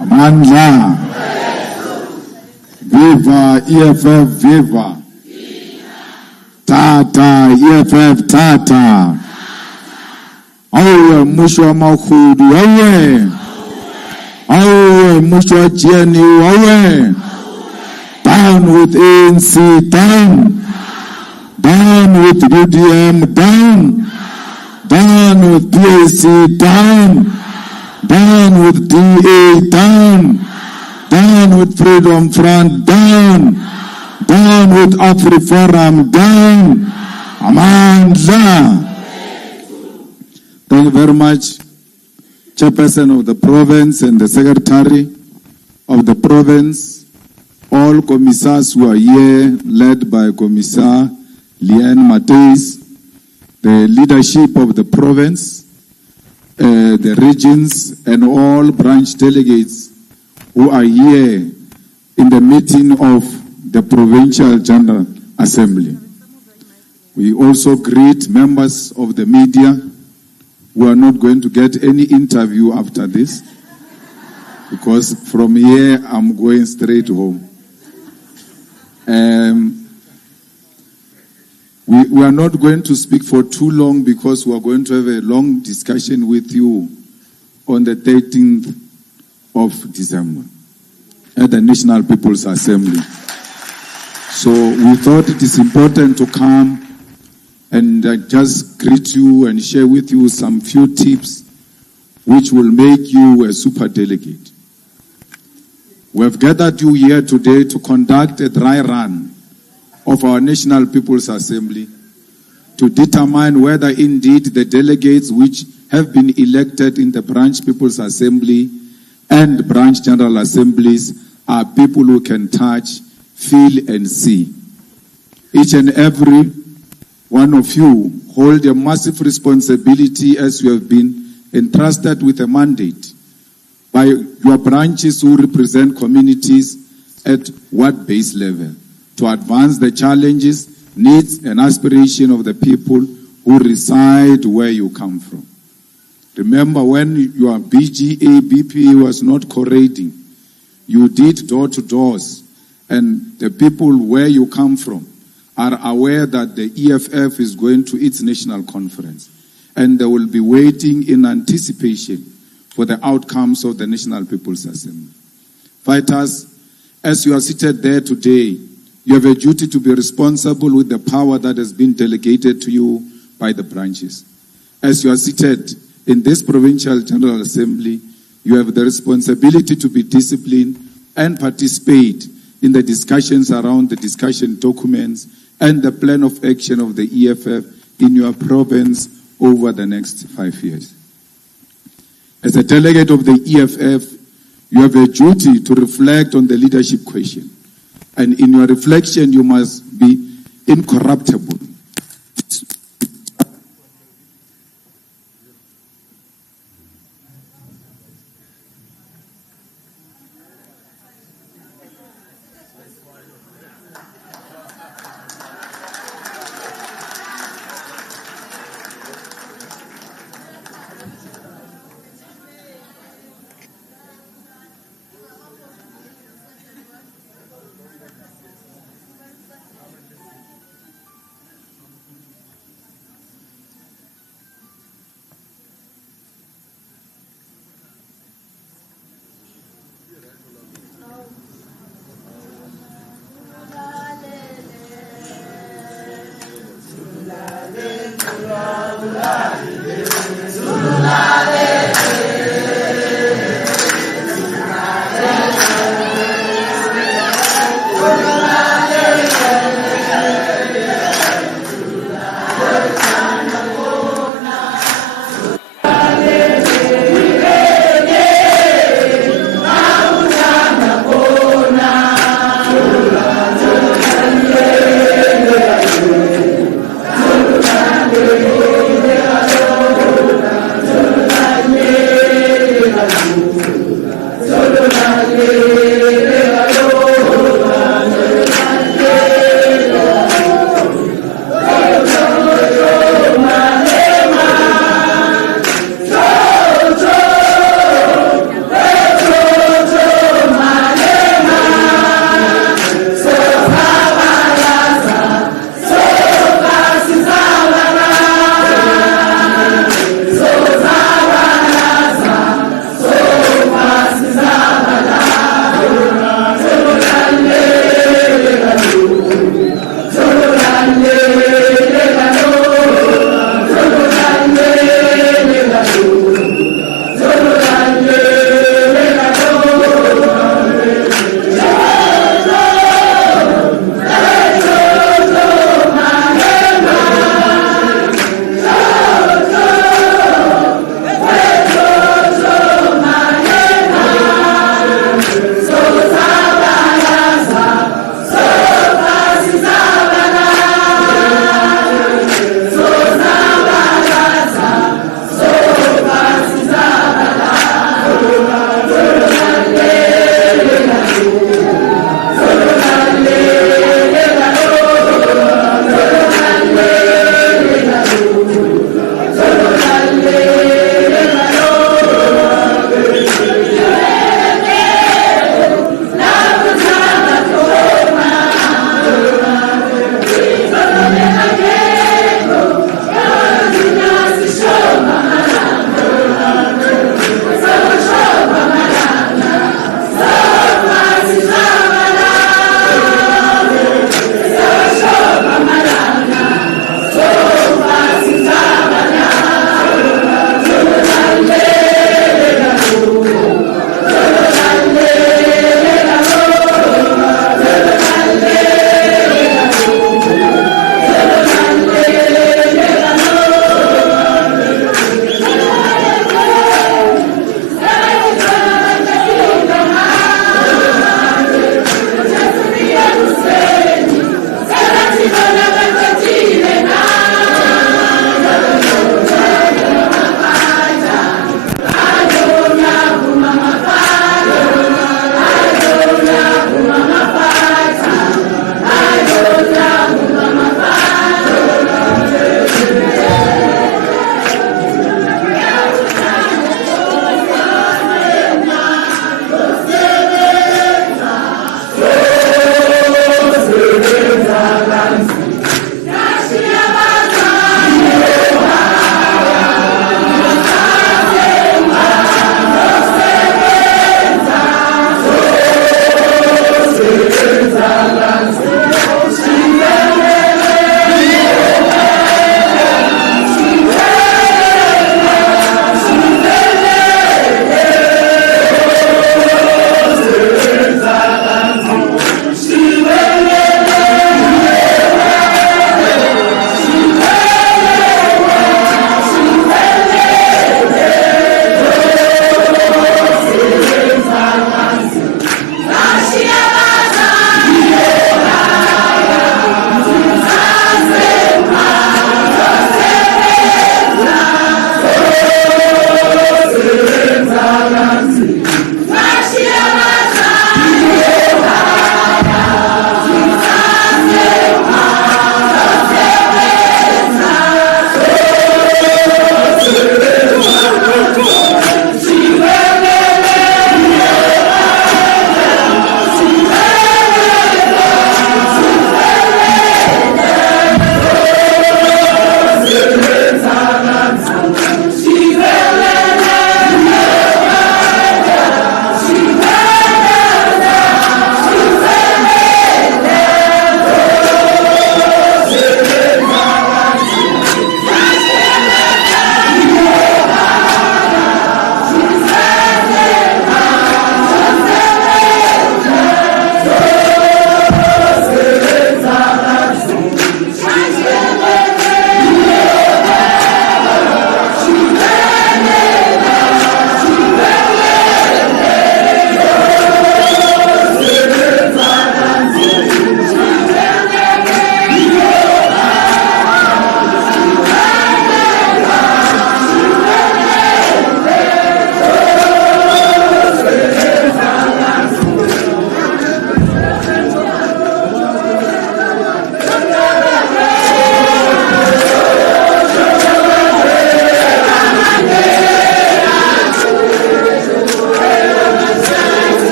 Amandla. Viva EFF, viva. Tata, EFF, tata. Awe, Mushwa Mahudu, awe. Awe, Mushwa Jenny, awe. Down with ANC, down. Down with UDM, down. Down with PAC, down. Down with DA, down. Down with Freedom Front, down. Down with AfriForum, down. Amandla. Thank you very much, Chairperson of the province and the Secretary of the province, all commissars who are here, led by Commissar Liane Mateis, the leadership of the province, the regions, and all branch delegates who are here in the meeting of the Provincial General Assembly. We also greet members of the media who are not going to get any interview after this, because from here I'm going straight home. We are not going to speak for too long because we are going to have a long discussion with you on the 13th of December at the National People's Assembly. So we thought it is important to come and just greet you and share with you some few tips which will make you a super delegate. We have gathered you here today to conduct a dry run of our National People's Assembly to determine whether indeed the delegates which have been elected in the branch People's Assembly and branch General Assemblies are people who can touch, feel and see. Each and every one of you hold a massive responsibility as you have been entrusted with a mandate by your branches who represent communities at what base level to advance the challenges, needs and aspirations of the people who reside where you come from. Remember, when your BGA, BPA was not correcting, you did door-to-doors, and the people where you come from are aware that the EFF is going to its national conference, and they will be waiting in anticipation for the outcomes of the National People's Assembly. Fighters, as you are seated there today, you have a duty to be responsible with the power that has been delegated to you by the branches. As you are seated in this Provincial General Assembly, you have the responsibility to be disciplined and participate in the discussions around the discussion documents and the plan of action of the EFF in your province over the next 5 years. As a delegate of the EFF, you have a duty to reflect on the leadership question. And in your reflection, you must be incorruptible.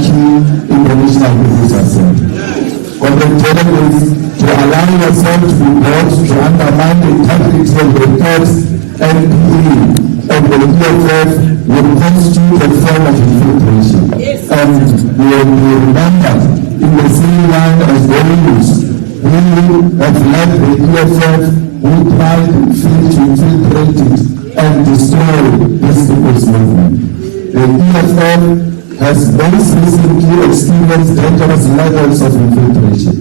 key in the National People's Assembly. What the challenge is to allow yourself to be brought to undermine the integrity of the thoughts and belief of the EFF will constitute a form of infiltration. And will be remembered in the same line as those who have led the EFF, who tried and failed to infiltrate it and destroy this people's movement. The EFF has most recently experienced dangerous levels of infiltration,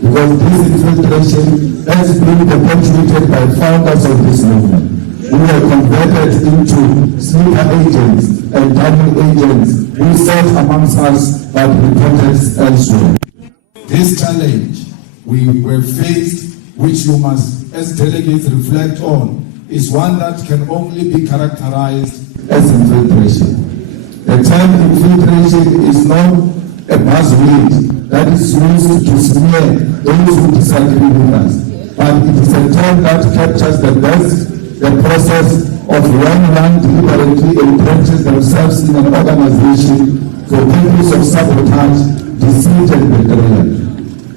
because this infiltration has been perpetuated by founders of this movement, who were converted into sleeper agents and double agents who sat amongst us but reported elsewhere. This challenge we were faced, which you must, as delegates, reflect on, is one that can only be characterized as infiltration. The term infiltration is not a buzzword that is used to smear those who disagree with us, but it is a term that captures the best the process of one deliberately entrenches themselves in an organization for purpose of sabotage, deceit, and betrayal.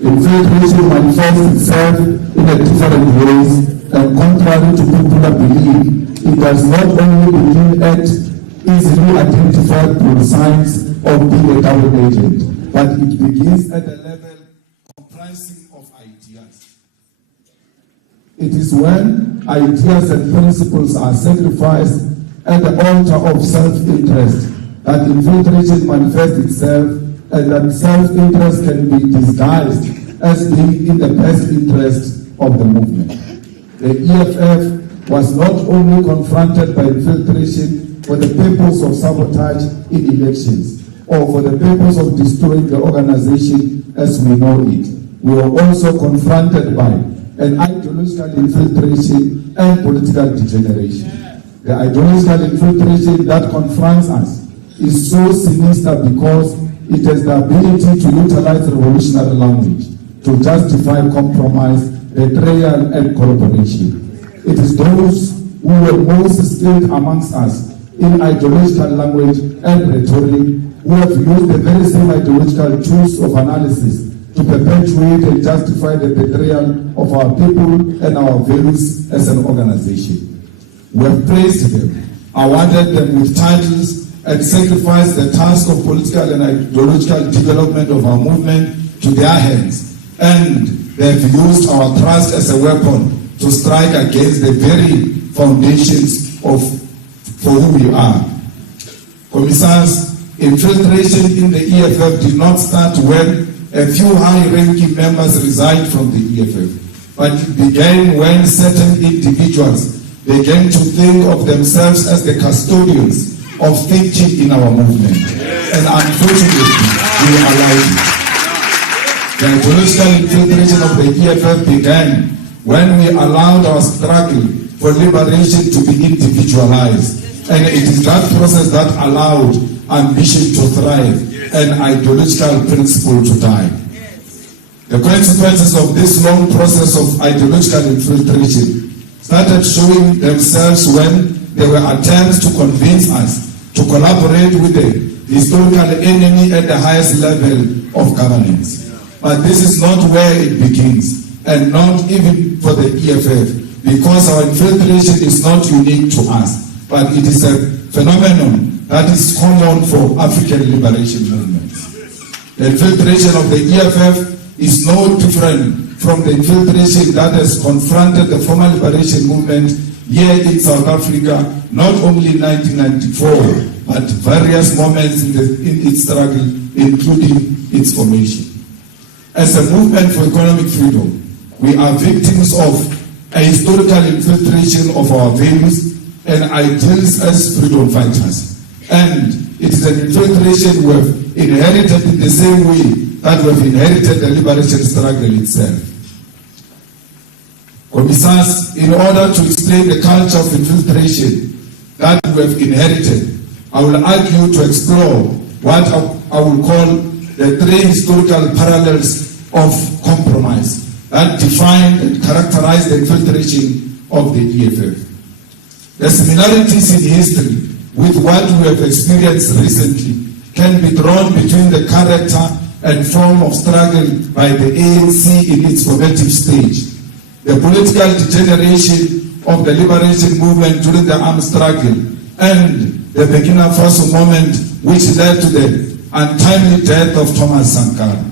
Infiltration manifests itself in a different ways, and contrary to popular belief, it does not only begin at easily identifiable signs of being a double agent, but it begins at a level comprising of ideas. It is when ideas and principles are sacrificed at the altar of self-interest that infiltration manifests itself, and that self-interest can be disguised as being in the best interest of the movement. The EFF was not only confronted by infiltration for the purpose of sabotage in elections or for the purpose of destroying the organization as we know it. We were also confronted by an ideological infiltration and political degeneration. The ideological infiltration that confronts us is so sinister because it has the ability to utilize revolutionary language to justify compromise, betrayal, and collaboration. It is those who were most skilled amongst us in ideological language and rhetoric who have used the very same ideological tools of analysis to perpetuate and justify the betrayal of our people and our values as an organization. We have praised them, awarded them with titles, and sacrificed the task of political and ideological development of our movement to their hands. And they have used our trust as a weapon to strike against the very foundations for who we are. Commissars, infiltration in the EFF did not start when a few high-ranking members resigned from the EFF, but it began when certain individuals began to think of themselves as the custodians of thinking in our movement. And unfortunately, we allowed it. The ideological infiltration of the EFF began when we allowed our struggle for liberation to be individualized. And it is that process that allowed ambition to thrive and ideological principle to die. The consequences of this long process of ideological infiltration started showing themselves when there were attempts to convince us to collaborate with the historical enemy at the highest level of governance. But this is not where it begins, and not even for the EFF, because our infiltration is not unique to us, but it is a phenomenon that is common for African liberation movements. The infiltration of the EFF is no different from the infiltration that has confronted the former liberation movement here in South Africa, not only in 1994, but various moments in its struggle, including its formation. As a movement for economic freedom, we are victims of a historical infiltration of our values and ideals as freedom fighters. And it is an infiltration we have inherited in the same way that we have inherited the liberation struggle itself. Commissars, in order to explain the culture of infiltration that we have inherited, I will argue to explore what I will call the three historical parallels of compromise that define and characterize the infiltration of the EFF. The similarities in history with what we have experienced recently can be drawn between the character and form of struggle by the ANC in its formative stage, the political degeneration of the liberation movement during the armed struggle, and the Burkina Faso moment which led to the untimely death of Thomas Sankara.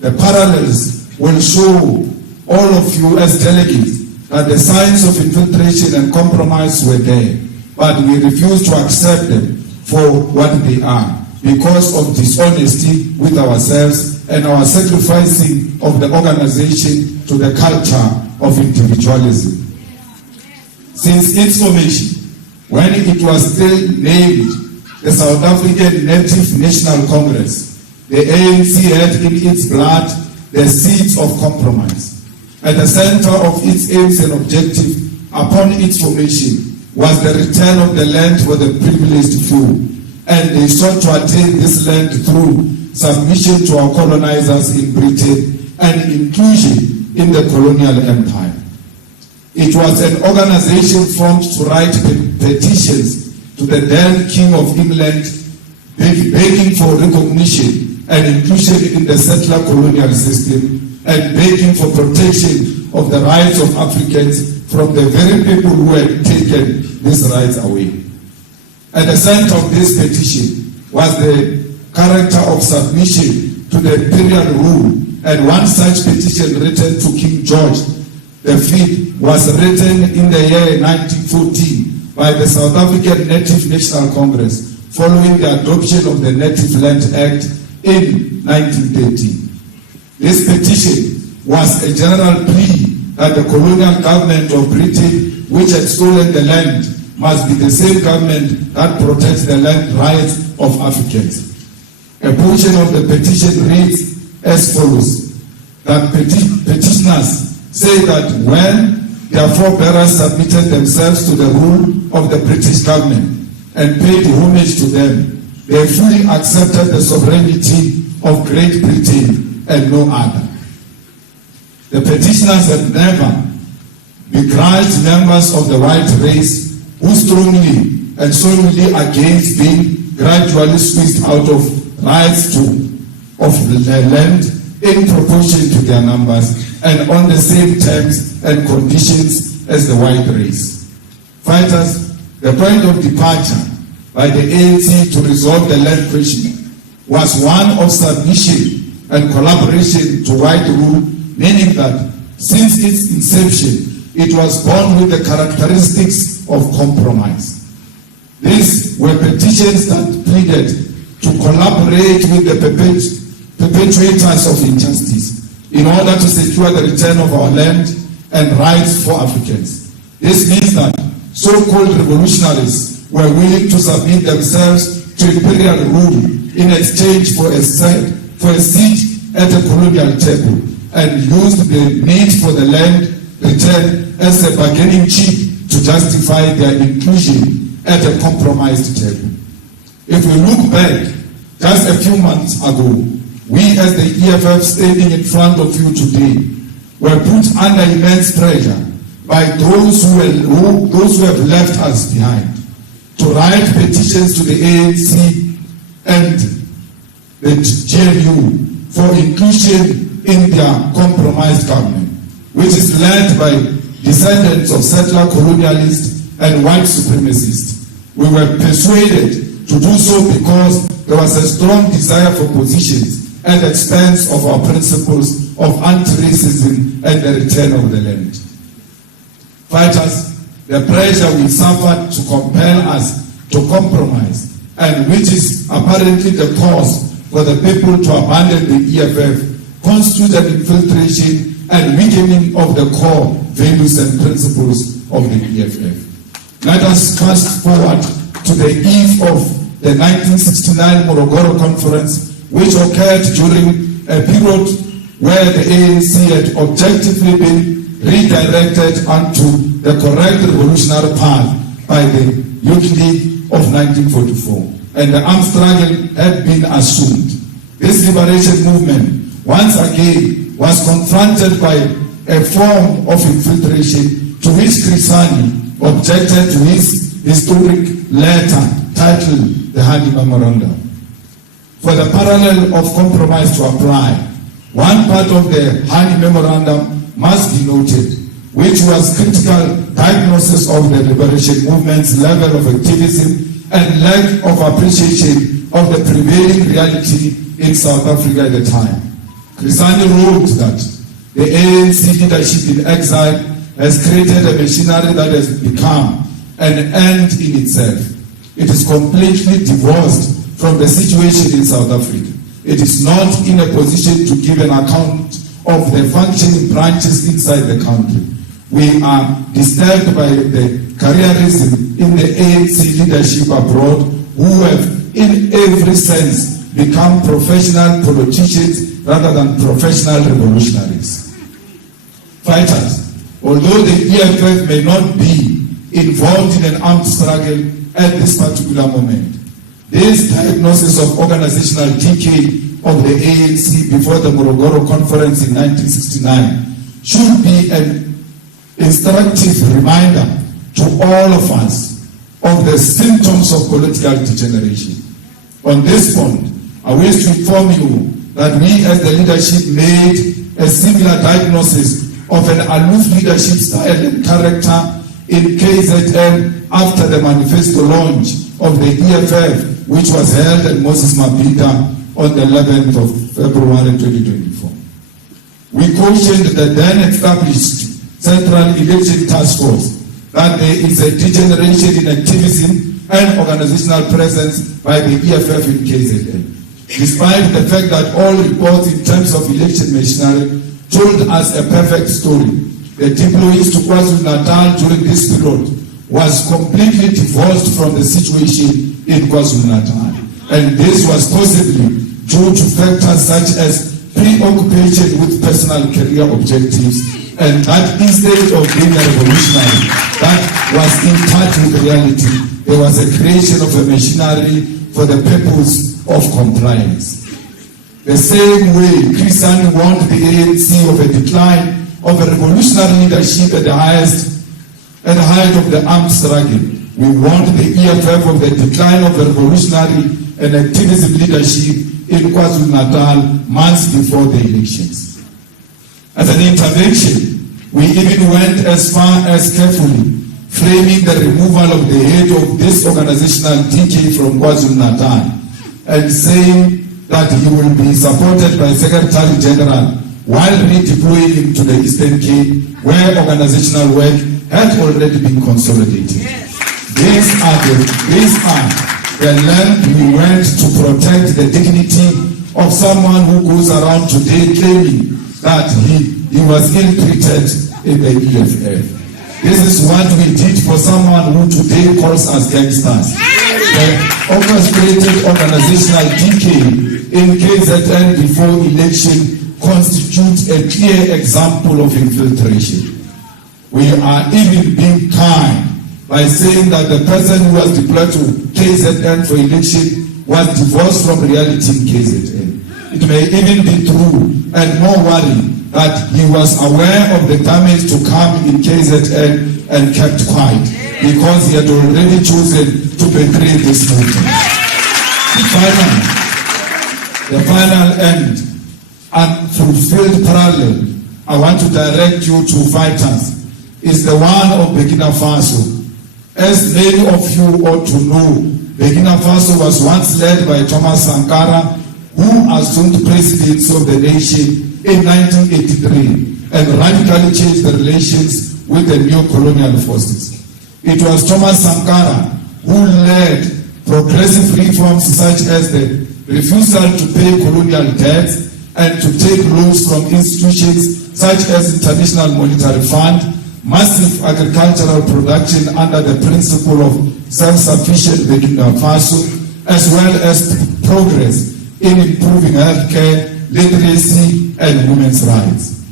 The parallels will show all of you as delegates that the signs of infiltration and compromise were there, but we refuse to accept them for what they are because of dishonesty with ourselves and our sacrificing of the organization to the culture of individualism. Since its formation, when it was still named the South African Native National Congress, the ANC had in its blood the seeds of compromise. At the center of its aims and objectives upon its formation was the return of the land for the privileged few, and they sought to attain this land through submission to our colonizers in Britain and inclusion in the colonial empire. It was an organization formed to write petitions to the then King of England, begging for recognition and inclusion in the settler colonial system, and begging for protection of the rights of Africans from the very people who had taken these rights away. At the center of this petition was the character of submission to the imperial rule, and one such petition written to King George V was written in the year 1914 by the South African Native National Congress following the adoption of the Native Land Act in 1913. This petition was a general plea that the colonial government of Britain, which had stolen the land, must be the same government that protects the land rights of Africans. A portion of the petition reads as follows, that petitioners say that when their forebears submitted themselves to the rule of the British government and paid homage to them, they fully accepted the sovereignty of Great Britain and no other. The petitioners had never begrudged members of the white race who strongly and solely against being gradually squeezed out of rights of the land in proportion to their numbers and on the same terms and conditions as the white race. Fighters, the point of departure by the ANC to resolve the land question was one of submission and collaboration to white rule, meaning that since its inception, it was born with the characteristics of compromise. These were petitions that pleaded to collaborate with the perpetrators of injustice in order to secure the return of our land and rights for Africans. This means that so-called revolutionaries were willing to submit themselves to imperial rule in exchange for a seat at a colonial table, and used the need for the land return as a bargaining chip to justify their inclusion at a compromised table. If we look back just a few months ago, we as the EFF standing in front of you today were put under immense pressure by those who have left us behind to write petitions to the ANC and the GNU for inclusion in their compromised government, which is led by descendants of settler colonialists and white supremacists. We were persuaded to do so because there was a strong desire for positions at the expense of our principles of anti-racism and the return of the land. Fighters, the pressure we suffered to compel us to compromise, and which is apparently the cause for the people to abandon the EFF, constitute an infiltration and weakening of the core values and principles of the EFF. Let us fast forward to the eve of the 1969 Morogoro Conference, which occurred during a period where the ANC had objectively been redirected onto the correct revolutionary path by the Youth League of 1944, and the armed struggle had been assumed. This liberation movement once again was confronted by a form of infiltration to which Crisani objected to his historic letter titled the Honey Memorandum. for the parallel of compromise to apply. One part of the Hani Memorandum must be noted, which was critical diagnosis of the liberation movement's level of activism and lack of appreciation of the prevailing reality in South Africa at the time. Krisani wrote that the ANC leadership in exile has created a machinery that has become an end in itself. It is completely divorced from the situation in South Africa. It is not in a position to give an account of the functioning branches inside the country. We are disturbed by the careerism in the ANC leadership abroad, who have in every sense become professional politicians rather than professional revolutionaries. Fighters, although the EFF may not be involved in an armed struggle at this particular moment, this diagnosis of organizational decay of the ANC before the Morogoro Conference in 1969 should be an instructive reminder to all of us of the symptoms of political degeneration. On this point, I wish to inform you that we as the leadership made a similar diagnosis of an aloof leadership style and character in KZN after the manifesto launch of the EFF, which was held at Moses Mabhida on the 11th of February 2024. We cautioned the then established Central Election Task Force that there is a degeneration in activism and organizational presence by the EFF in KZN. Despite the fact that all reports in terms of election machinery told us a perfect story, the deployees to KwaZulu-Natal during this period was completely divorced from the situation in KwaZulu-Natal. And this was possibly due to factors such as preoccupation with personal career objectives, and that instead of being a revolutionary that was in touch with reality, there was a creation of a machinery for the purpose of compliance. The same way Krisani warned the ANC of a decline of a revolutionary leadership at the height of the armed struggle, we warned the EFF of the decline of a revolutionary and activism leadership in KwaZulu-Natal months before the elections. As an intervention, we even went as far as carefully framing the removal of the head of this organizational decay from KwaZulu-Natal and saying that he will be supported by Secretary General while redeploying him to the Eastern Cape, where organizational work had already been consolidated. These are the length we went to protect the dignity of someone who goes around today claiming that he was ill-treated in the EFF. This is what we did for someone who today calls us gangsters. The orchestrated organizational decay in KZN before election constitutes a clear example of infiltration. We are even being kind by saying that the person who was deployed to KZN for election was divorced from reality in KZN. It may even be true and more worrying that he was aware of the damage to come in KZN and kept quiet because he had already chosen to betray this movement. The final end and fulfilled parallel I want to direct you to fighters is the one of Burkina Faso. As many of you ought to know, Burkina Faso was once led by Thomas Sankara, who assumed presidency of the nation in 1983 and radically changed the relations with the neo-colonial forces. It was Thomas Sankara who led progressive reforms such as the refusal to pay colonial debts and to take loans from institutions such as International Monetary Fund, massive agricultural production under the principle of self-sufficient Burkina Faso, as well as progress in improving healthcare, literacy, and women's rights.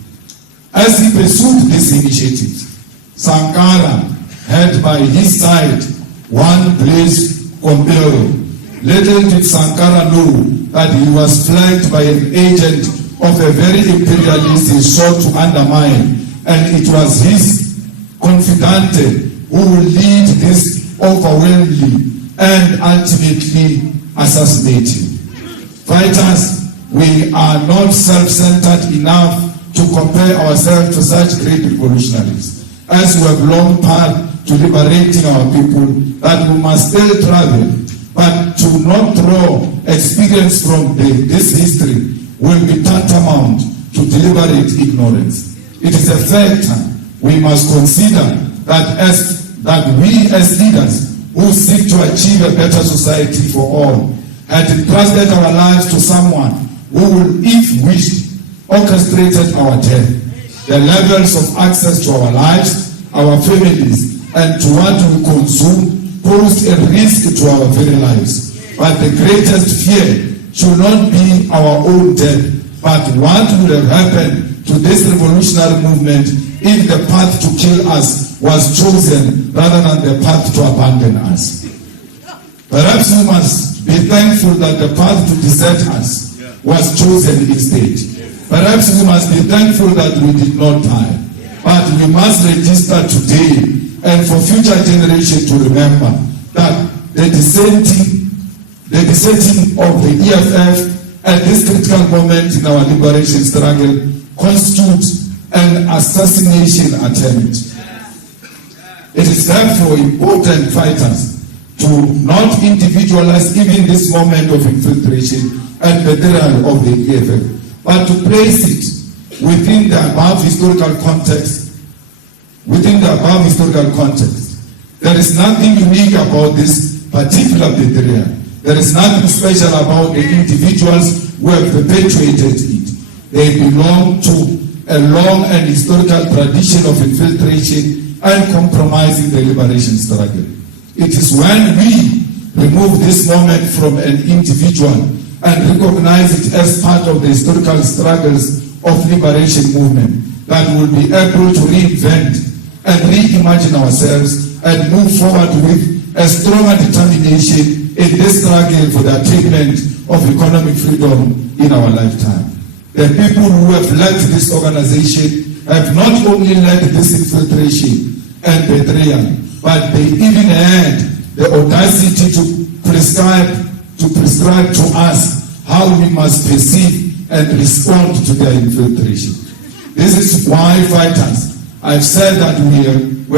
As he pursued these initiatives, Sankara had by his side one Blaise Compaoré. Little did Sankara know that he was flanked by an agent of a very imperialist he sought to undermine, and it was his confidante who will lead this overwhelmingly and ultimately assassinate him. Fighters, we are not self-centered enough to compare ourselves to such great revolutionaries, as we have long path to liberating our people, that we must still travel, but to not draw experience from this history will be tantamount to deliberate ignorance. It is a factor we must consider that we as leaders who seek to achieve a better society for all had entrusted our lives to someone who will, if wished, orchestrated our death. The levels of access to our lives, our families, and to what we consume posed a risk to our very lives. But the greatest fear should not be our own death, but what would have happened to this revolutionary movement if the path to kill us was chosen rather than the path to abandon us. Perhaps we must be thankful that the path to desert us was chosen instead. Perhaps we must be thankful that we did not die. But we must register today and for future generations to remember that the dissenting of the EFF at this critical moment in our liberation struggle constitutes an assassination attempt. It is therefore important, fighters, to not individualize even this moment of infiltration and betrayal of the EFF, but to place it within the above historical context. There is nothing unique about this particular betrayal. There is nothing special about the individuals who have perpetuated it. They belong to a long and historical tradition of infiltration and compromising the liberation struggle. It is when we remove this moment from an individual and recognize it as part of the historical struggles of liberation movement that we will be able to reinvent and reimagine ourselves and move forward with a stronger determination in this struggle for the attainment of economic freedom in our lifetime. The people who have led this organization have not only led this infiltration and betrayal, but they even had the audacity to prescribe to us how we must perceive and respond to their infiltration. This is why, fighters, I've said that we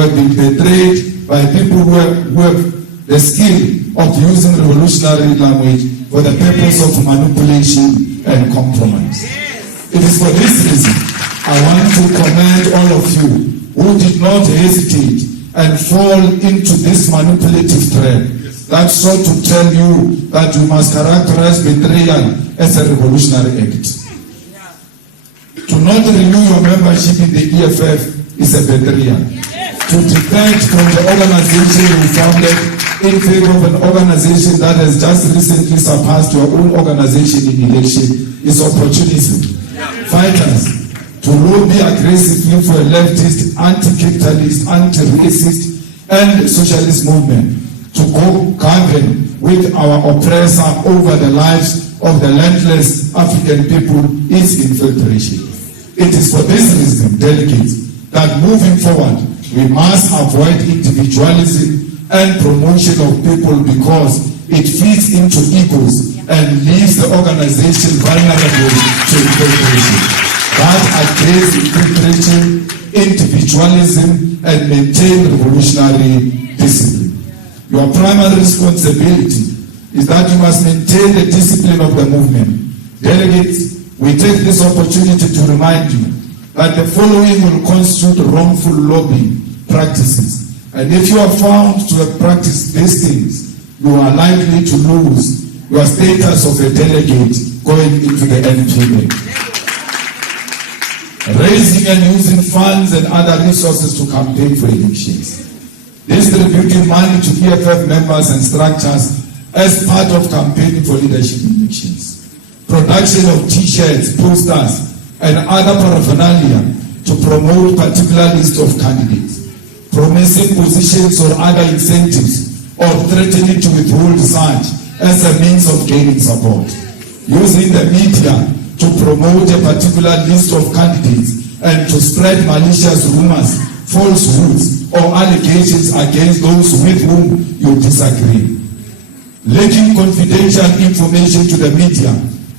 have been betrayed by people who have the skill of using revolutionary language for the purpose of manipulation and compromise. It is for this reason I want to commend all of you who did not hesitate and fall into this manipulative trap that sought to tell you that you must characterize betrayal as a revolutionary act. To not renew your membership in the EFF is a betrayal. To defect from the organization you founded in favor of an organization that has just recently surpassed your own organization in election is opportunism. Fighters, to lobby aggressively for a leftist, anti-capitalist, anti-racist, and socialist movement to govern with our oppressor over the lives of the landless African people is infiltration. It is for this reason, delegates, that moving forward, we must avoid individualism and promotion of people because it feeds into egos and leaves the organization vulnerable to infiltration. That against infiltration, individualism, and maintain revolutionary discipline. Your primary responsibility is that you must maintain the discipline of the movement. Delegates, we take this opportunity to remind you that the following will constitute wrongful lobbying practices. And if you are found to have practiced these things, you are likely to lose your status of a delegate going into the NPA. Raising and using funds and other resources to campaign for elections. Distributing money to EFF members and structures as part of campaigning for leadership elections. Production of t-shirts, posters, and other paraphernalia to promote particular list of candidates. Promising positions or other incentives or threatening to withhold such as a means of gaining support. Using the media to promote a particular list of candidates and to spread malicious rumors, falsehoods, or allegations against those with whom you disagree. Leaking confidential information to the media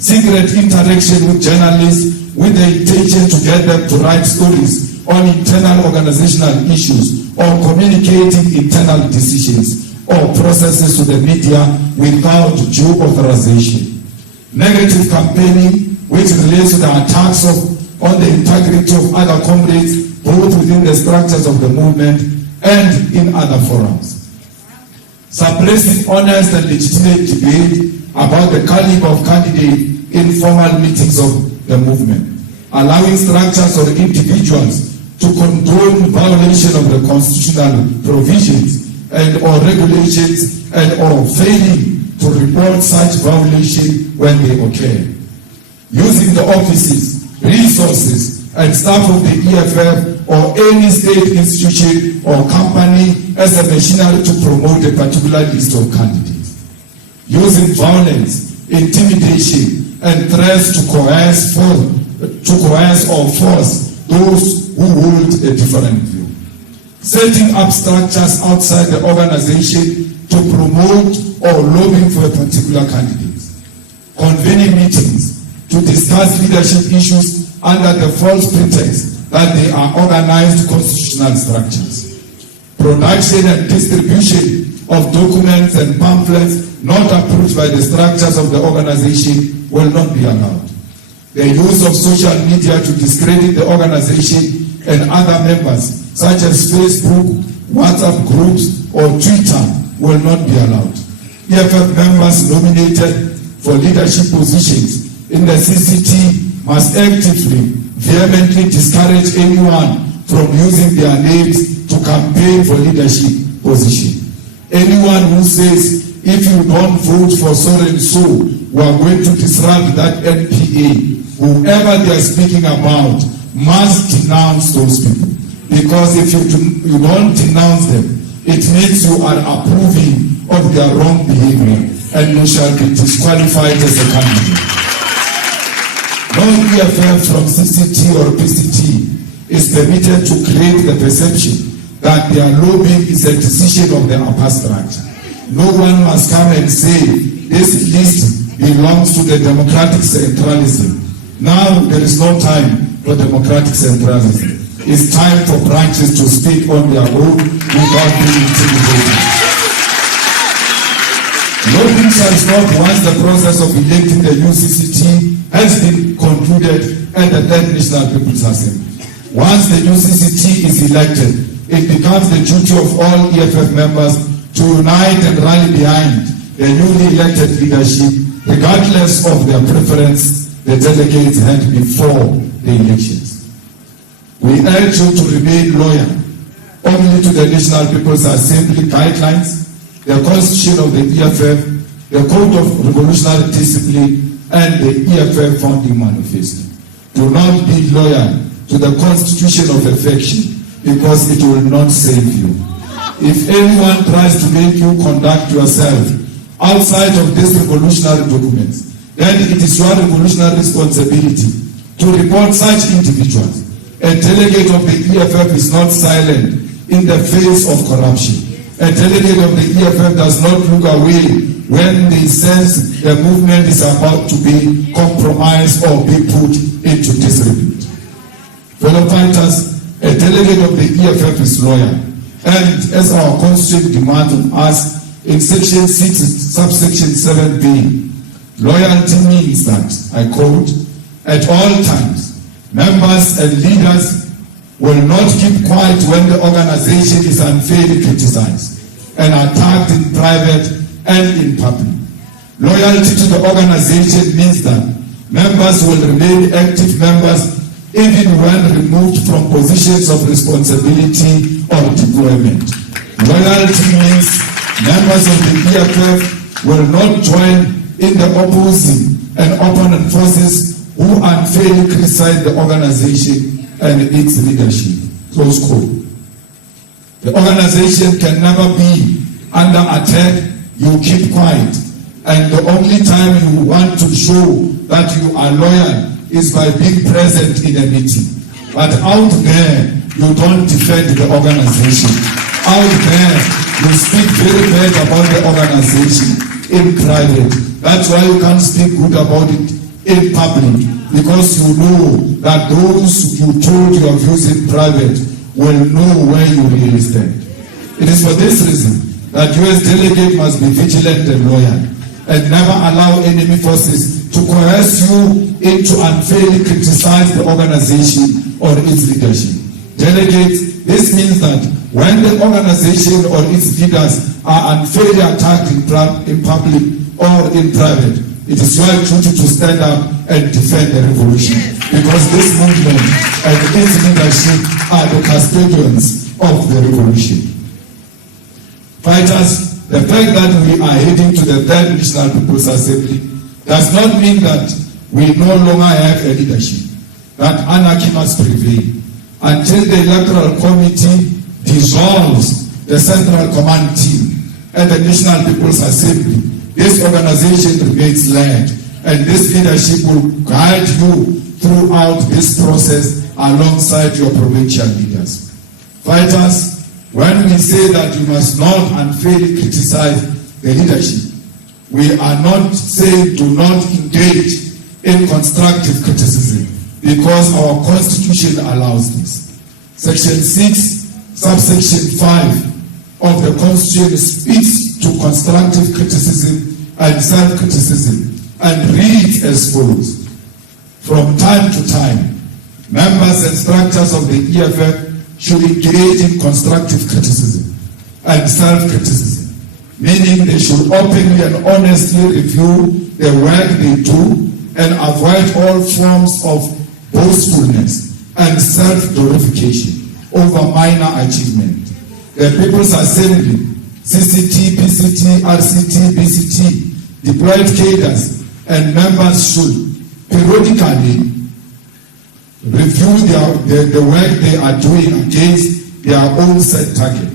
secret interaction with journalists with the intention to get them to write stories on internal organizational issues or communicating internal decisions or processes to the media without due authorization. Negative campaigning, which relates to the attacks on the integrity of other comrades, both within the structures of the movement and in other forums. Suppressing honest and legitimate debate about the caliber of candidates in formal meetings of the movement. Allowing structures or individuals to condone violation of the constitutional provisions and or regulations and or failing to report such violation when they occur. Using the offices, resources, and staff of the EFF or any state institution or company as a machinery to promote a particular list of candidates. Using violence, intimidation, and threats to coerce or force those who hold a different view. Setting up structures outside the organization to promote or lobbying for a particular candidate. Convening meetings to discuss leadership issues under the false pretext that they are organized constitutional structures. Production and distribution of documents and pamphlets not approved by the structures of the organization will not be allowed. The use of social media to discredit the organization and other members, such as Facebook, WhatsApp groups, or Twitter, will not be allowed. EFF members nominated for leadership positions in the CCT must actively, vehemently discourage anyone from using their names to campaign for leadership position. Anyone who says, if you don't vote for so and so, we are going to disrupt that NPA, whoever they are speaking about must denounce those people. Because if you don't denounce them, it means you are approving of their wrong behavior and you shall be disqualified as a candidate. No EFF from CCT or PCT is permitted to create the perception that their lobbying is a decision of the upper structure. No one must come and say this list belongs to the democratic centralism. Now there is no time for democratic centralism. It's time for branches to speak on their own without being intimidated. Lobbying shall stop once the process of electing the new CCT has been concluded at the 10th National People's Assembly. Once the new CCT is elected, it becomes the duty of all EFF members to unite and rally behind the newly elected leadership, regardless of their preference the delegates had before the elections. We urge you to remain loyal only to the National People's Assembly guidelines, the Constitution of the EFF, the Code of Revolutionary Discipline, and the EFF Founding Manifesto. Do not be loyal to the Constitution of affection because it will not save you. If anyone tries to make you conduct yourself outside of these revolutionary documents, then it is your revolutionary responsibility to report such individuals. A delegate of the EFF is not silent in the face of corruption. A delegate of the EFF does not look away when they sense the movement is about to be compromised or be put into disrepute. Fellow fighters, a delegate of the EFF is loyal. And as our constitution demands of us in section 6, subsection 7b, loyalty means that, I quote, at all times, members and leaders will not keep quiet when the organization is unfairly criticized and attacked in private and in public. Loyalty to the organization means that members will remain active members even when removed from positions of responsibility or deployment. Loyalty means members of the EFF will not join in the opposing and opponent forces who unfairly criticize the organization and its leadership. Close quote. The organization can never be under attack. You keep quiet. And the only time you want to show that you are loyal is by being present in a meeting. But out there, you don't defend the organization. Out there, you speak very bad about the organization in private. That's why you can't speak good about it in public, because you know that those you told your views in private will know where you really stand. It is for this reason that US delegate must be vigilant and loyal, and never allow enemy forces to coerce you into unfairly criticize the organization or its leadership. Delegates, this means that when the organization or its leaders are unfairly attacked in public or in private, it is your duty to stand up and defend the revolution, because this movement and its leadership are the custodians of the revolution. Fighters, the fact that we are heading to the Third National People's Assembly does not mean that we no longer have a leadership, that anarchy must prevail. Until the Electoral Committee dissolves the Central Command Team at the National People's Assembly, this organization remains led, and this leadership will guide you throughout this process alongside your provincial leaders. Fighters, when we say that you must not unfairly criticize the leadership, we are not saying do not engage in constructive criticism, because our Constitution allows this. Section 6, subsection 5 of the Constitution speaks to constructive criticism and self-criticism and reads as follows. From time to time, members and structures of the EFF should engage in constructive criticism and self-criticism, meaning they should openly and honestly review the work they do and avoid all forms of boastfulness and self-glorification over minor achievement. The People's Assembly, CCT, PCT, RCT, BCT, deployed cadres and members should periodically review the work they are doing against their own set target.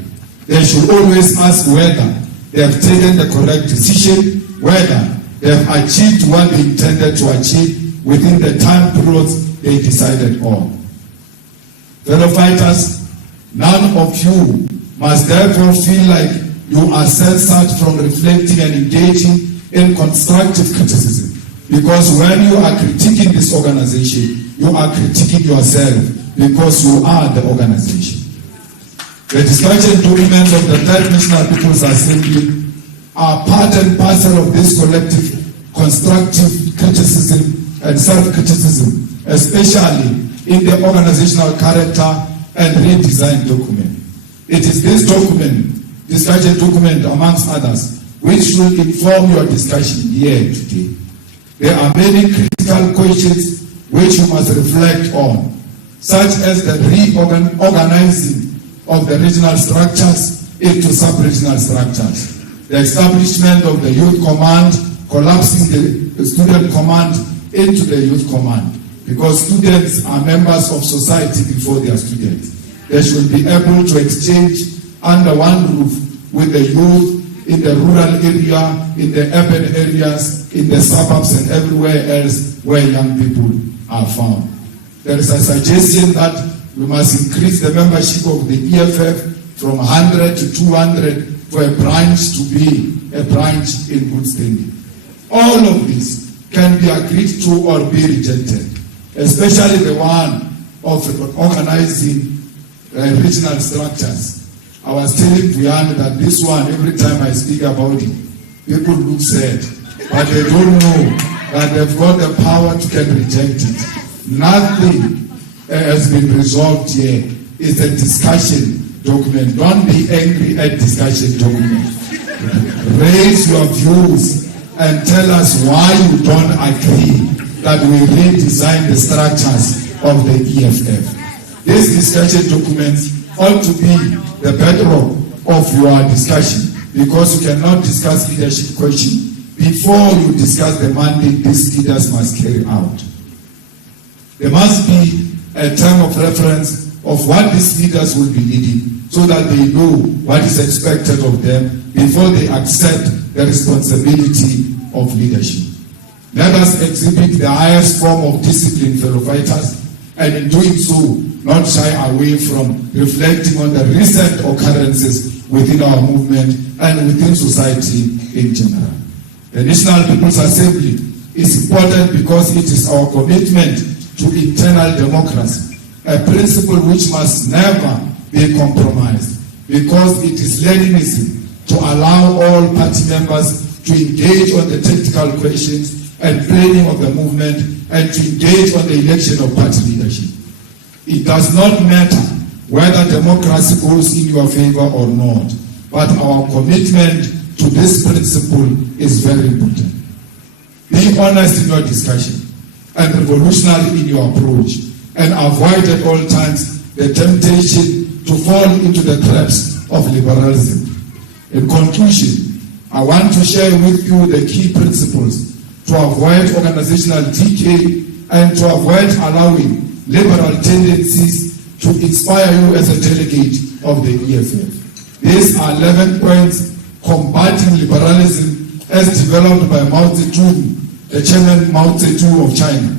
They should always ask whether they have taken the correct decision, whether they have achieved what they intended to achieve within the time periods they decided on. Fellow fighters, none of you must therefore feel like you are censored from reflecting and engaging in constructive criticism, because when you are critiquing this organization, you are critiquing yourself, because you are the organization. The discussion documents of the Third National People's Assembly are part and parcel of this collective constructive criticism and self-criticism, especially in the organizational character and redesign document. It is this document, discussion document amongst others, which will inform your discussion here today. There are many critical questions which you must reflect on, such as the reorganizing of the regional structures into sub-regional structures, the establishment of the youth command, collapsing the student command into the youth command, because students are members of society before they are students. They should be able to exchange under one roof with the youth in the rural area, in the urban areas, in the suburbs and everywhere else where young people are found. There is a suggestion that we must increase the membership of the EFF from 100 to 200 for a branch to be a branch in good standing. All of this can be agreed to or be rejected, especially the one of organizing regional structures. I was telling Vian that this one, every time I speak about it, people look sad, but they don't know that they've got the power to can reject it. Nothing has been resolved here. It's a discussion document. Don't be angry at discussion document. Raise your views and tell us why you don't agree that we redesign the structures of the EFF. These discussion documents ought to be the bedrock of your discussion, because you cannot discuss leadership question before you discuss the mandate these leaders must carry out. There must be a term of reference of what these leaders will be leading, so that they know what is expected of them before they accept the responsibility of leadership. Let us exhibit the highest form of discipline, fellow fighters, and in doing so, not shy away from reflecting on the recent occurrences within our movement and within society in general. The National People's Assembly is important because it is our commitment to internal democracy, a principle which must never be compromised, because it is Leninism to allow all party members to engage on the technical questions and planning of the movement and to engage on the election of party leadership. It does not matter whether democracy goes in your favor or not, but our commitment to this principle is very important. Be honest in your discussion and revolutionary in your approach, and avoid at all times the temptation to fall into the traps of liberalism. In conclusion, I want to share with you the key principles to avoid organizational decay and to avoid allowing liberal tendencies to inspire you as a delegate of the EFF. These are 11 points combating liberalism as developed by Mao Zedong, the chairman Mao Zedong of China.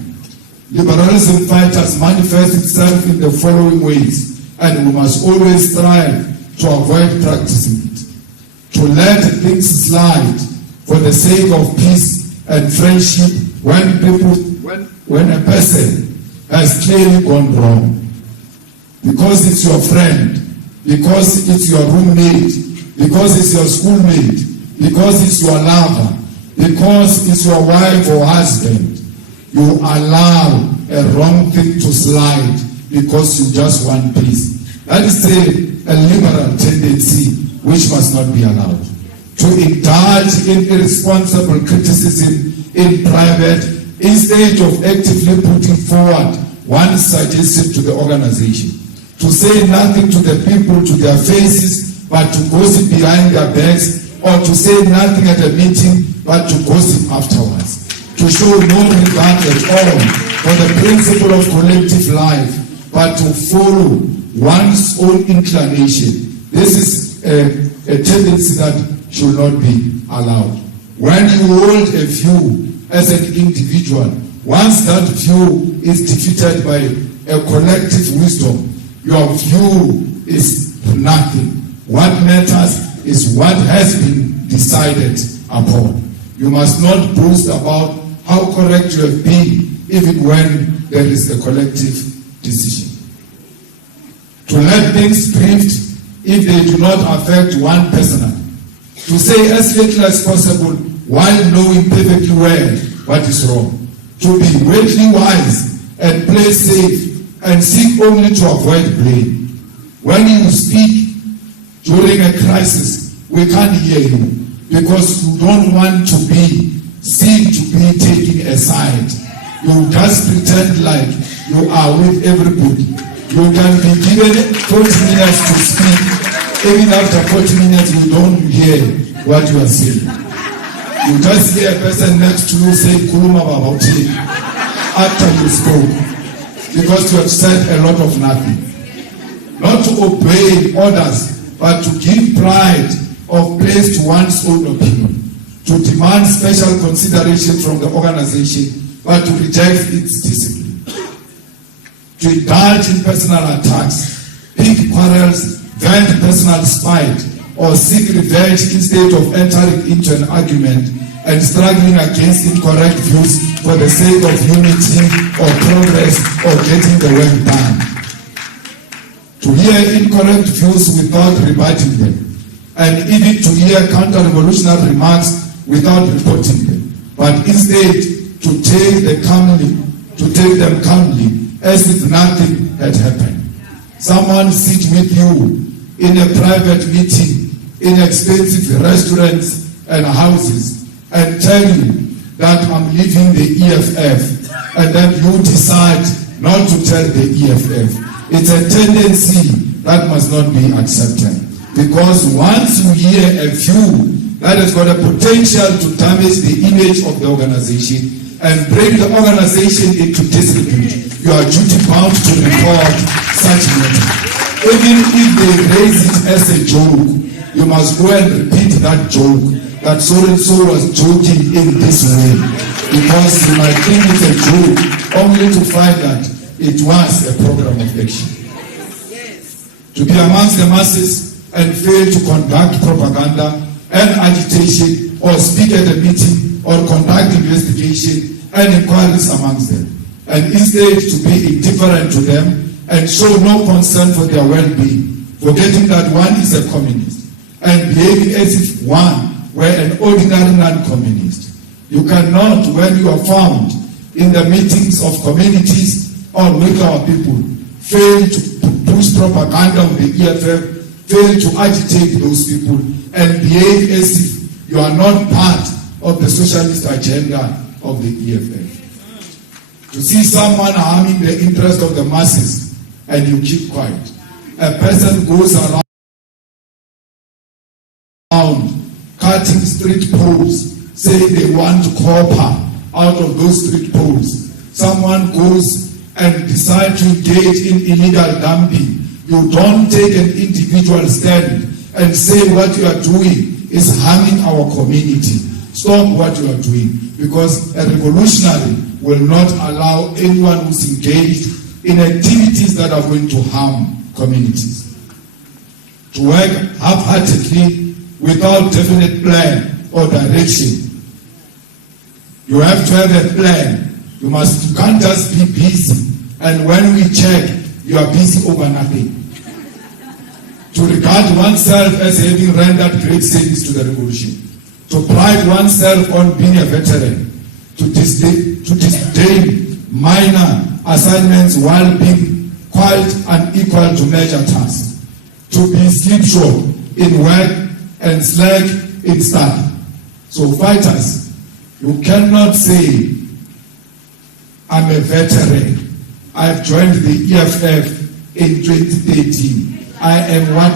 Liberalism fighters manifest itself in the following ways, and we must always strive to avoid practicing it. To let things slide for the sake of peace and friendship when a person has clearly gone wrong. Because it's your friend, because it's your roommate, because it's your schoolmate, because it's your lover, because it's your wife or husband, you allow a wrong thing to slide because you just want peace. That is a liberal tendency which must not be allowed. To indulge in irresponsible criticism in private instead of actively putting forward one's suggestion to the organization. To say nothing to the people to their faces, but to gossip behind their backs, or to say nothing at a meeting, but to gossip afterwards. To show no regard at all for the principle of collective life, but to follow one's own inclination. This is a tendency that should not be allowed. When you hold a view as an individual, once that view is defeated by a collective wisdom, your view is nothing. What matters is what has been decided upon. You must not boast about how correct you have been, even when there is a collective decision. To let things drift if they do not affect one personally. To say as little as possible while knowing perfectly well what is wrong. To be worldly wise and play safe and seek only to avoid blame. When you speak during a crisis, we can't hear you because you don't want to be seen to be taking a side. You just pretend like you are with everybody. You can be given 40 minutes to speak. Even after 40 minutes, you don't hear what you are saying. You just hear a person next to you say, "Kuluma about it," after you spoke, because you have said a lot of nothing. Not to obey orders, but to give pride of place to one's own opinion. To demand special consideration from the organization, but to reject its discipline. To indulge in personal attacks, pick quarrels, vent personal spite, or seek revenge instead of entering into an argument and struggling against incorrect views for the sake of unity or progress or getting the work done. To hear incorrect views without rebutting them, and even to hear counter-revolutionary remarks without reporting them, but instead to take them calmly as if nothing had happened. Someone sit with you in a private meeting in expensive restaurants and houses and tell you that I'm leaving the EFF, and then you decide not to tell the EFF. It's a tendency that must not be accepted, because once you hear a view that has got a potential to damage the image of the organization and bring the organization into disrepute, you are duty bound to report such matter. Even if they raise it as a joke, you must go and repeat that joke, that so-and-so was joking in this way, because you might think it's a joke, only to find that it was a program of action. To be amongst the masses and fail to conduct propaganda and agitation or speak at a meeting or conduct investigation and inquiries amongst them, and instead to be indifferent to them and show no concern for their well-being, forgetting that one is a communist and behaving as if one were an ordinary non-communist. You cannot, when you are found in the meetings of communities or with our people, fail to push propaganda of the EFF, fail to agitate those people, and behave as if you are not part of the socialist agenda of the EFF. To see someone harming the interest of the masses and you keep quiet. A person goes around cutting street poles, saying they want copper out of those street poles. Someone goes and decides to engage in illegal dumping. You don't take an individual stand and say what you are doing is harming our community. Stop what you are doing, because a revolutionary will not allow anyone who's engaged in activities that are going to harm communities to work half-heartedly without definite plan or direction. You have to have a plan. You can't just be busy, and when we check, you are busy over nothing. To regard oneself as having rendered great service to the revolution, to pride oneself on being a veteran, to disdain minor assignments while being quite unequal to major tasks, to be slipshod in work and slack in study. So fighters, you cannot say, I'm a veteran, I've joined the EFF in 2013, I am what.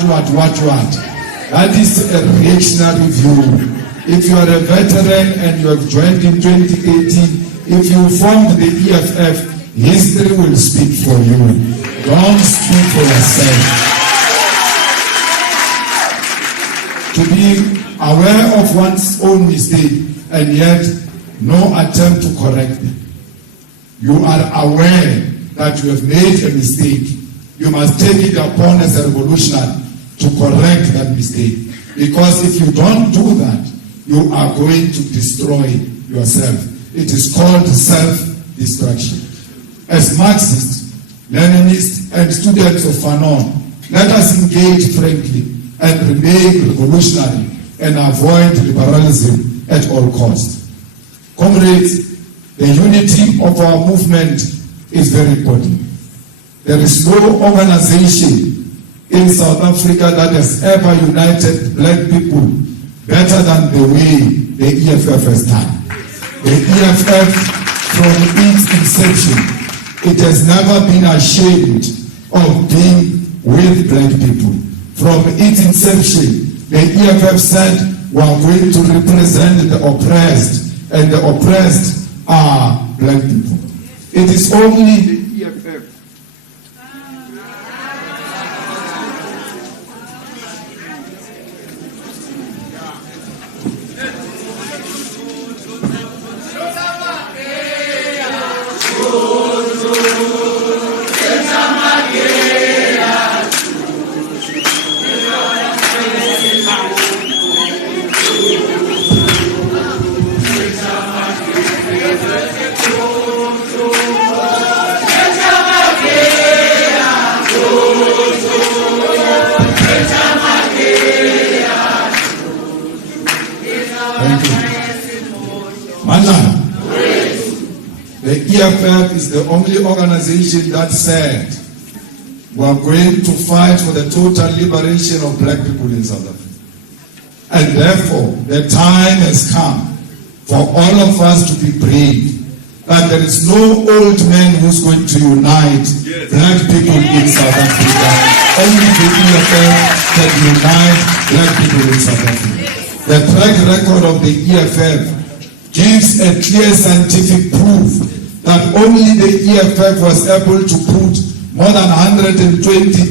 That is a reactionary view. If you are a veteran and you have joined in 2018, if you formed the EFF, history will speak for you. Don't speak for yourself. To be aware of one's own mistake and yet no attempt to correct them. You are aware that you have made a mistake. You must take it upon as a revolutionary to correct that mistake. Because if you don't do that, you are going to destroy yourself. It is called self-destruction. As Marxists, Leninists, and students of Fanon, let us engage frankly and remain revolutionary and avoid liberalism at all costs. Comrades, the unity of our movement is very important. There is no organization in South Africa that has ever united black people better than the way the EFF has done. The EFF, from its inception, it has never been ashamed of being with black people. From its inception, the EFF said, we are going to represent the oppressed, and the oppressed are black people. It is only the EFF The EFF is the only organization that said we are going to fight for the total liberation of black people in South Africa. And therefore, the time has come for all of us to be brave. That there is no old man who's going to unite black people in South Africa. Only the EFF can unite black people in South Africa. The track record of the EFF gives a clear scientific proof that only the EFF was able to put more than 120,000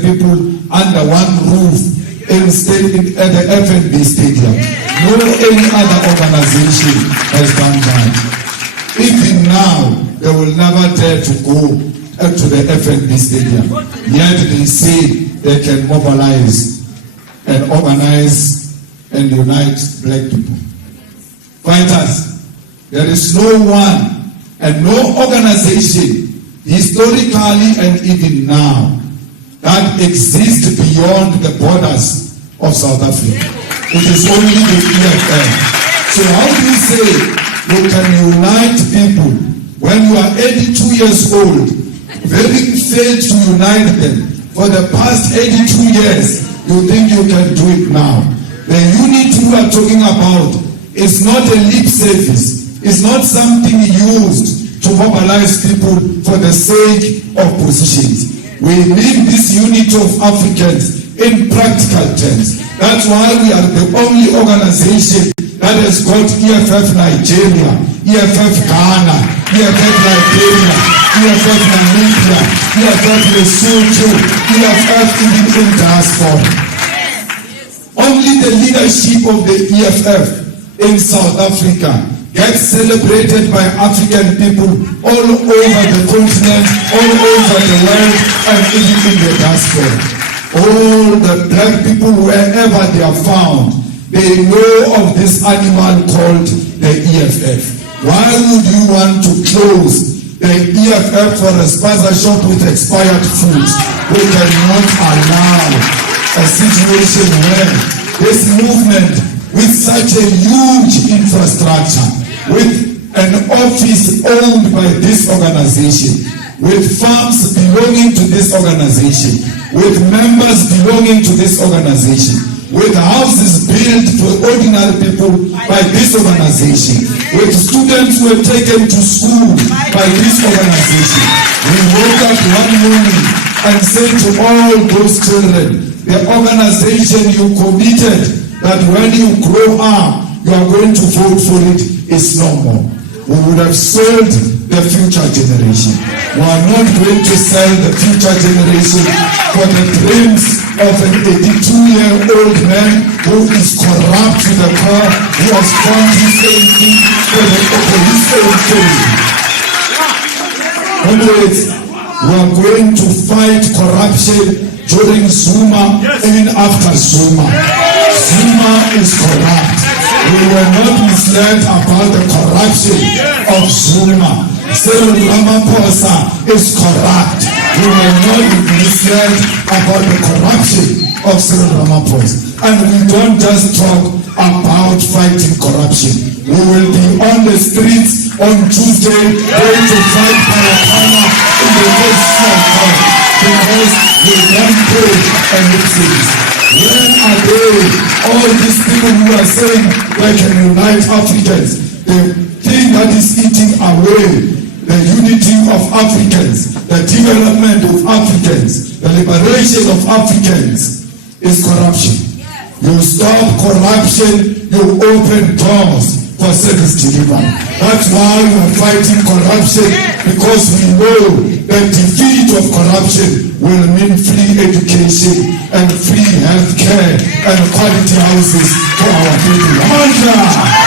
people under one roof at the FNB Stadium. No any other organization has done that. Even now, they will never dare to go to the FNB Stadium. Yet they say they can mobilize and organize a and unite black people. Fighters, there is no one and no organization, historically and even now, that exists beyond the borders of South Africa. It is only the EFF. So how do you say you can unite people when you are 82 years old, having failed to unite them for the past 82 years, you think you can do it now? The unity we are talking about is not a lip service. It's not something used to mobilize people for the sake of positions. We need this unity of Africans in practical terms. That's why we are the only organization that has got EFF Nigeria, EFF Ghana, EFF Liberia, EFF Namibia, EFF Lesotho, EFF even in diaspora. Only the leadership of the EFF in South Africa gets celebrated by African people all over the continent, all over the world, and even in the diaspora. All the black people, wherever they are found, they know of this animal called the EFF. Why would you want to close the EFF for a spaza shop with expired foods? We cannot allow a situation where this movement, with such a huge infrastructure, with an office owned by this organization, with farms belonging to this organization, with members belonging to this organization, with houses built for ordinary people by this organization, with students who were taken to school by this organization. We woke up one morning and said to all those children, the organization you committed that when you grow up, you are going to vote for it is no more. We would have sold the future generation. We are not going to sell the future generation for the dreams of an 82-year-old man who is corrupt to the core, who has found his own feet for his own thing. Comrades, we are going to fight corruption during Zuma, even after Zuma. Zuma is corrupt. We were not misled about the corruption of Zuma. Cyril Ramaphosa is corrupt. We were not misled about the corruption of Cyril Ramaphosa. And we don't just talk about fighting corruption. We will be on the streets on Tuesday going to fight Palapana in the next time because we don't pay and lip service. Where are they? All these people who are saying they can unite Africans. The thing that is eating away the unity of Africans, the development of Africans, the liberation of Africans is corruption. You stop corruption, you open doors for service delivery. That's why we are fighting corruption, because we know the defeat of corruption will mean free education and free health care and quality houses for our people.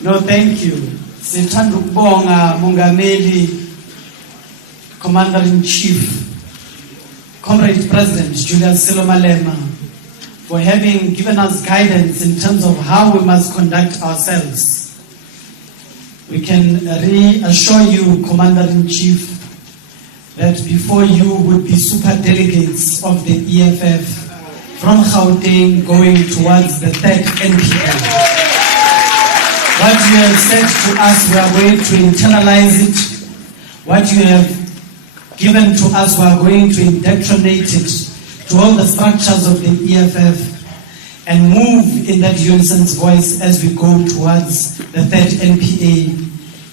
No, thank you. Sithanda ukubonga Mongameli, Commander-in-Chief, Comrade President Julius Malema, for having given us guidance in terms of how we must conduct ourselves. We can reassure you, Commander-in-Chief, that before you would be super delegates of the EFF from Gauteng going towards the third NPL. What you have said to us, we are going to internalize it. What you have given to us, we are going to indoctrinate it to all the structures of the EFF and move in that unison's voice as we go towards the third NPA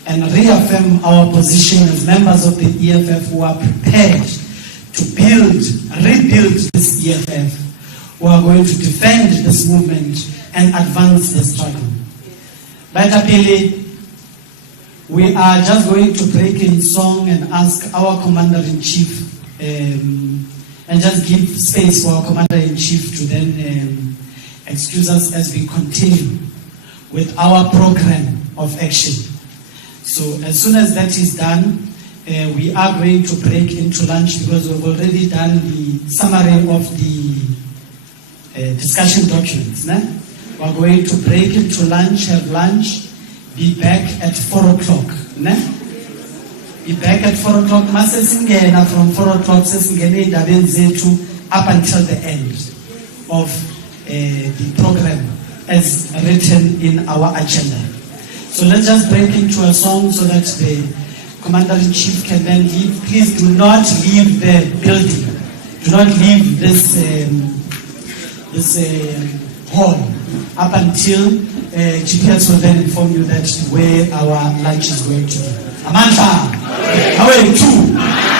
and reaffirm our position as members of the EFF who are prepared to rebuild this EFF, who are going to defend this movement and advance the struggle. Baitapele, we are just going to break in song and ask our Commander-in-Chief and just give space for our Commander-in-Chief to then excuse us as we continue with our program of action. So as soon as that is done, we are going to break into lunch because we've already done the summary of the discussion documents. Né? We're going to break into lunch, have lunch, be back at 4 o'clock. Né? Be back at 4 o'clock. Masesingena from 4 o'clock, sesingene indabeni zethu up until the end of the program as written in our agenda. So let's just break into a song so that the Commander-in-Chief can then leave. Please do not leave the building. Do not leave this hall up until GPS will then inform you that where our lunch is going to be. Amanda, away, 2.